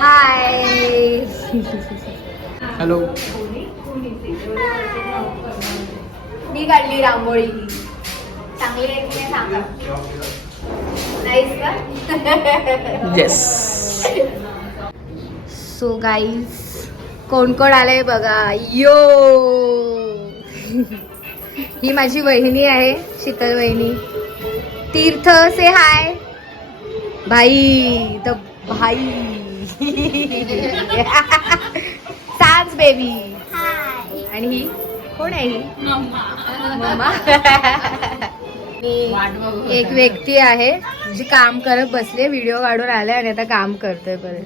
हाय. Hello. मी काढली रांगोळी. चांगली आहे की नाही सांगा. नाईस का? येस. सो गाईज कोण कोण आलंय बघा. यो ही माझी वहिनी आहे, शीतल वहिनी. तीर्थ से हाय. भाई द भाई. सांज बेबी. आणि ही कोण आहे? ही मम्मा. एक व्यक्ती आहे जी काम करत बसले, व्हिडिओ काढून आले आणि आता काम करतोय परत.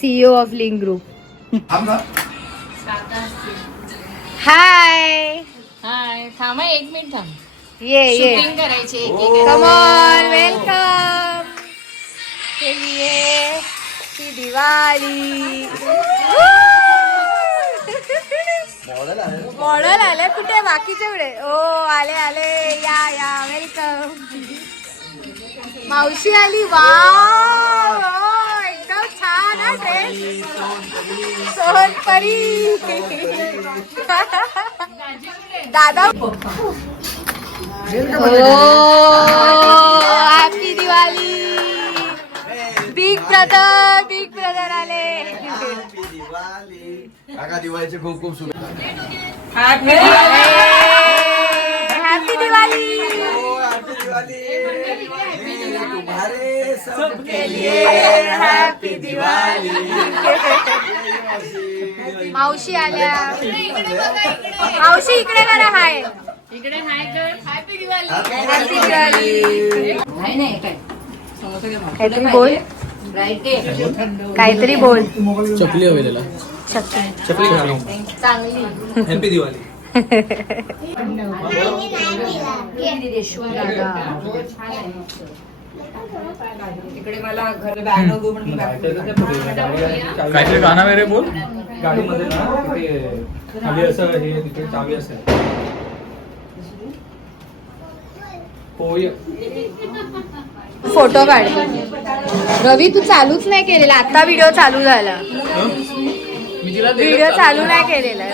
CEO of Link Group. Hi. Hi. थांबा 1 मिनिट थांब. ये शूटिंग करायची एक कम ऑन. वेलकम. चलिए की दिवाळी. मॉडेल आले कुठे बाकीचे एवढे. ओ आले आले. या या वेलकम. मावशी आली. वाव एकदम छान हा ड्रेस. सोनपरी. दादा. हॅपी दिवाळी. बिग ब्रदर आले. काका दिवाळीचे खूप खूप शुभेच्छा. हॅपी दिवाळी. तुम्हारे सबके लिए हॅपी दिवाळी. मावशी आल्या. मावशी इकडे करा. हाय. इकडे हाय कर. हॅपी दिवाळी. हॅपी दिवाळी. नाही काय काहीतरी बोल. काहीतरी बोल. चपली हवी त्याला. चपली चांगली. हॅपी दिवाळी. इकडे मला घर बॅग नको म्हणून काहीतरी गाणं वगैरे बोल. गाडीमध्ये ना तिथे खाली असं हे तिथे चावी असेल. पोय फोटो काढ. रवी तू चालूच नाही केलेला. आता व्हिडिओ चालू झाला. मी तिला व्हिडिओ चालू नाही केलेला.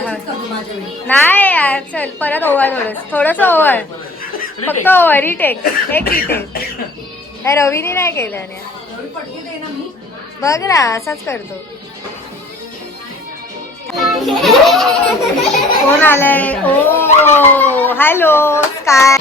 नाही यार चल परत ओव्हर. थोडस ओव्हर. फक्त ओव्हर. रिटेक. एक रिटेक. काय रवीने नाही केलं. बघ ना असाच करतो. कोण आलाय? ओ हॅलो स्काय.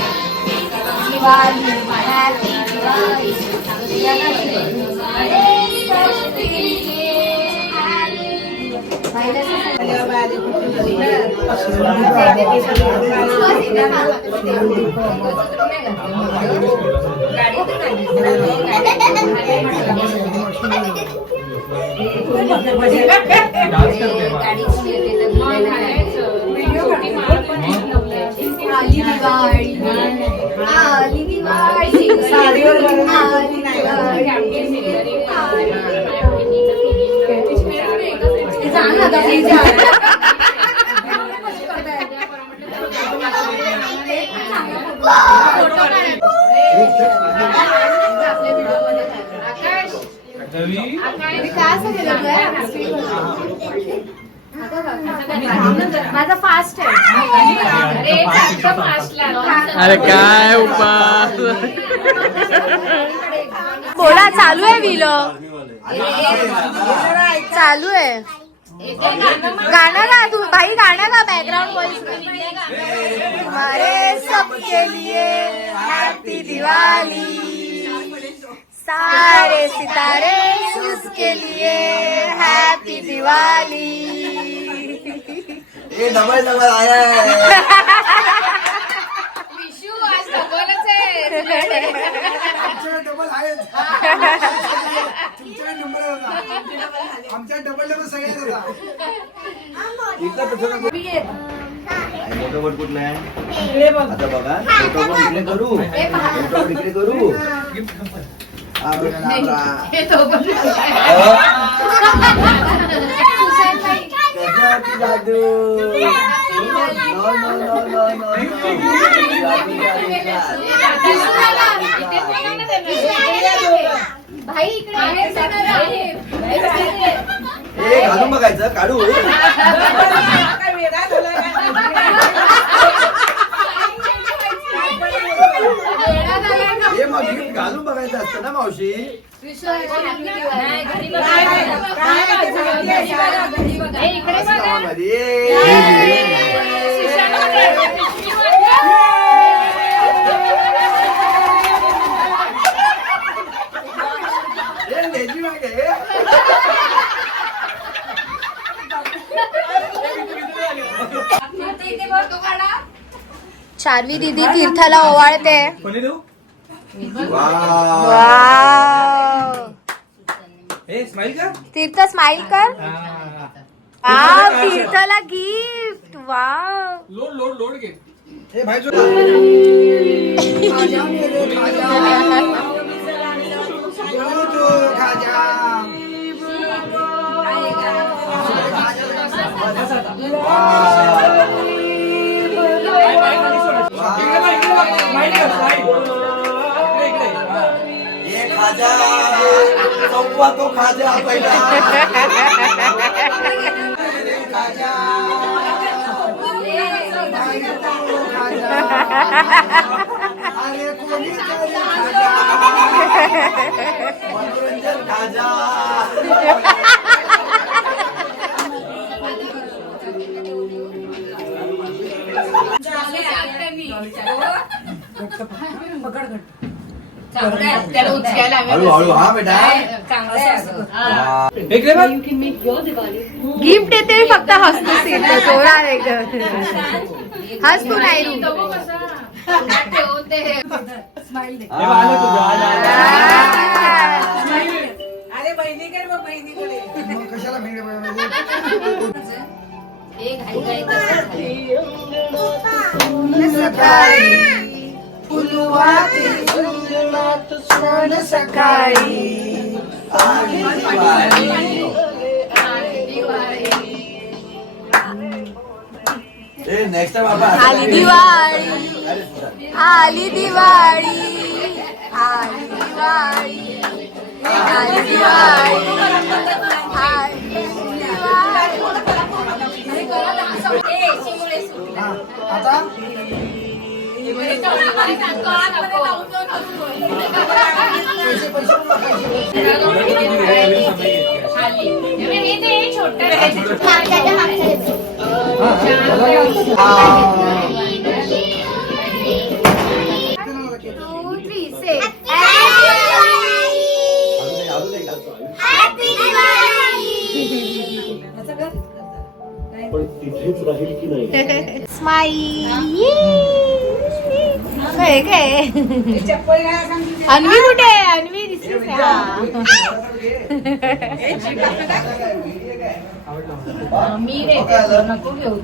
माझा फास्ट आहे. अरे काय उपास. बोला. चालू आहे व्हिडिओ. चालू आहे. गाणं गा तू भाई. गाणं गा. Background voice. तुम्हारे सबके लिए हॅपी दिवाळी. सारे सितारे उसके लिए हैप्पी दिवाली. ये डबल आया है. विशू आज डबलच आहे. डबल आहे. तुमच्या नंबर होता. आमच्या डबल सगळ्यात होता. मोठं बोट कुठलं आहे? आता बघा मोठं बोट इकडे करू. मोठं बोट इकडे करू. जादू. भाई इकडे हे घालून बघायचं काढू हे मग गिफ्ट घालून बघायचं असतं ना मावशी. चार्वी दीदी तीर्थाला ओवाळते. कोणी देऊ? वाव. हे स्माइल कर. तीर्थ स्माइल कर. वाव तीर्थाला gift. Wow. Load load load घे. हे भाई जो खाजा संपवा तो खाजा पहिला खाजा अरे कोणी मनोरंजन खाजा हळूहळू हा बेटा गिफ्ट येते फक्त हसतो थोडा हस तू नाही अरे बहिणीकडे बघ बहिणीकडे कशाला सकाळी नेक्स्ट टाइम आपण आली दिवाळी आली दिवाळी आली दिवाळी आली दिवाळी आता अन्वी कुठे आहे? अन्वी दिसलीस का? मी रे नको घेऊ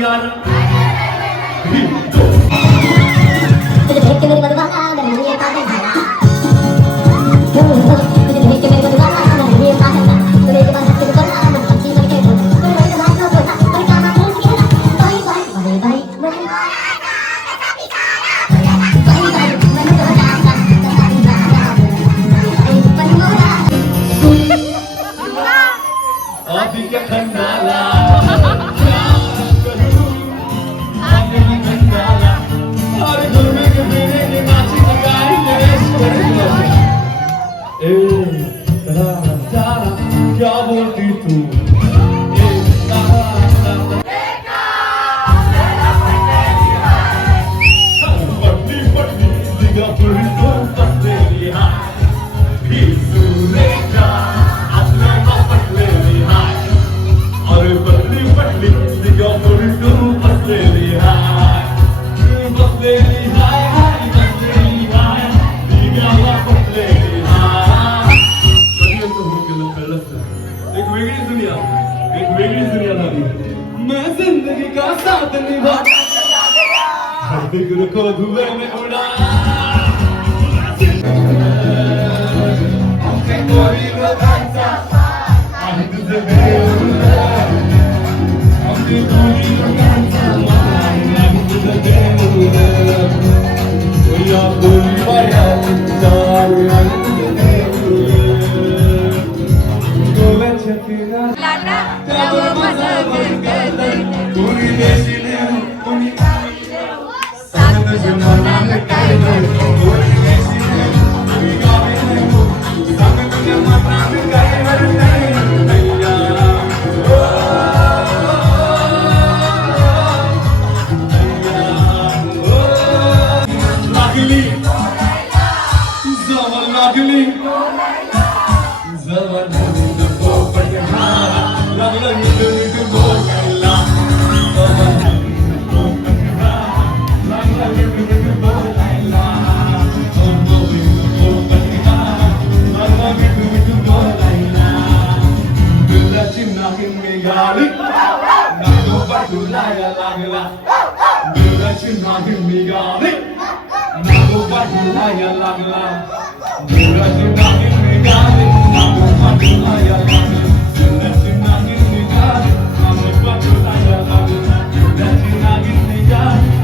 यार मैं जिंदगी का साथ निभा हर फिक्र को धुएं में उड़ा कोई रोगांचा आणि तुझे देऊला आमची कोणी रोगांचा आणि तुझे देऊला या बोली बाया चाल आणि तुझे देऊला गोव्याच्या किनाऱ्यावर त्यावर माझा वर्ग कोणी देशील कोणी सांग तुझ्या मनात काय कोणी देशील कोणी गावी सांग तुझ्या मनात काय लागली जवळ लागली जवळ लागलं नीट बोलायला लागलं नीट बोलायला बोलायला दुधाची नागिन निघाली नागोबा डुलायला लागला दुधाची नागिन निघाली नागोबा डुलायला लागला दुधाची नागिन निघाली नागोबा डुलायला लागला दुधाची नागिन निघाली नागोबा डुलायला लागला दुधाची नागिन निघाली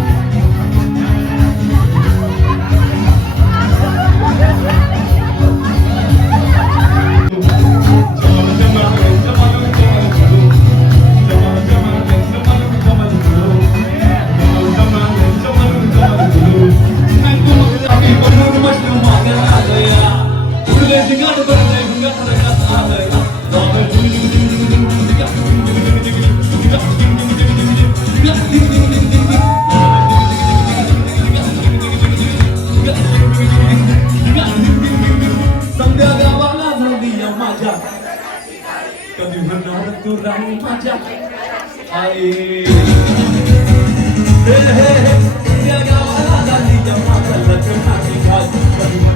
संध्या गावाला झाली माझ्या कधी म्हणणार तू राणी माझ्या आई संध्या गावाला झाली माझ्या लग्नाची घाल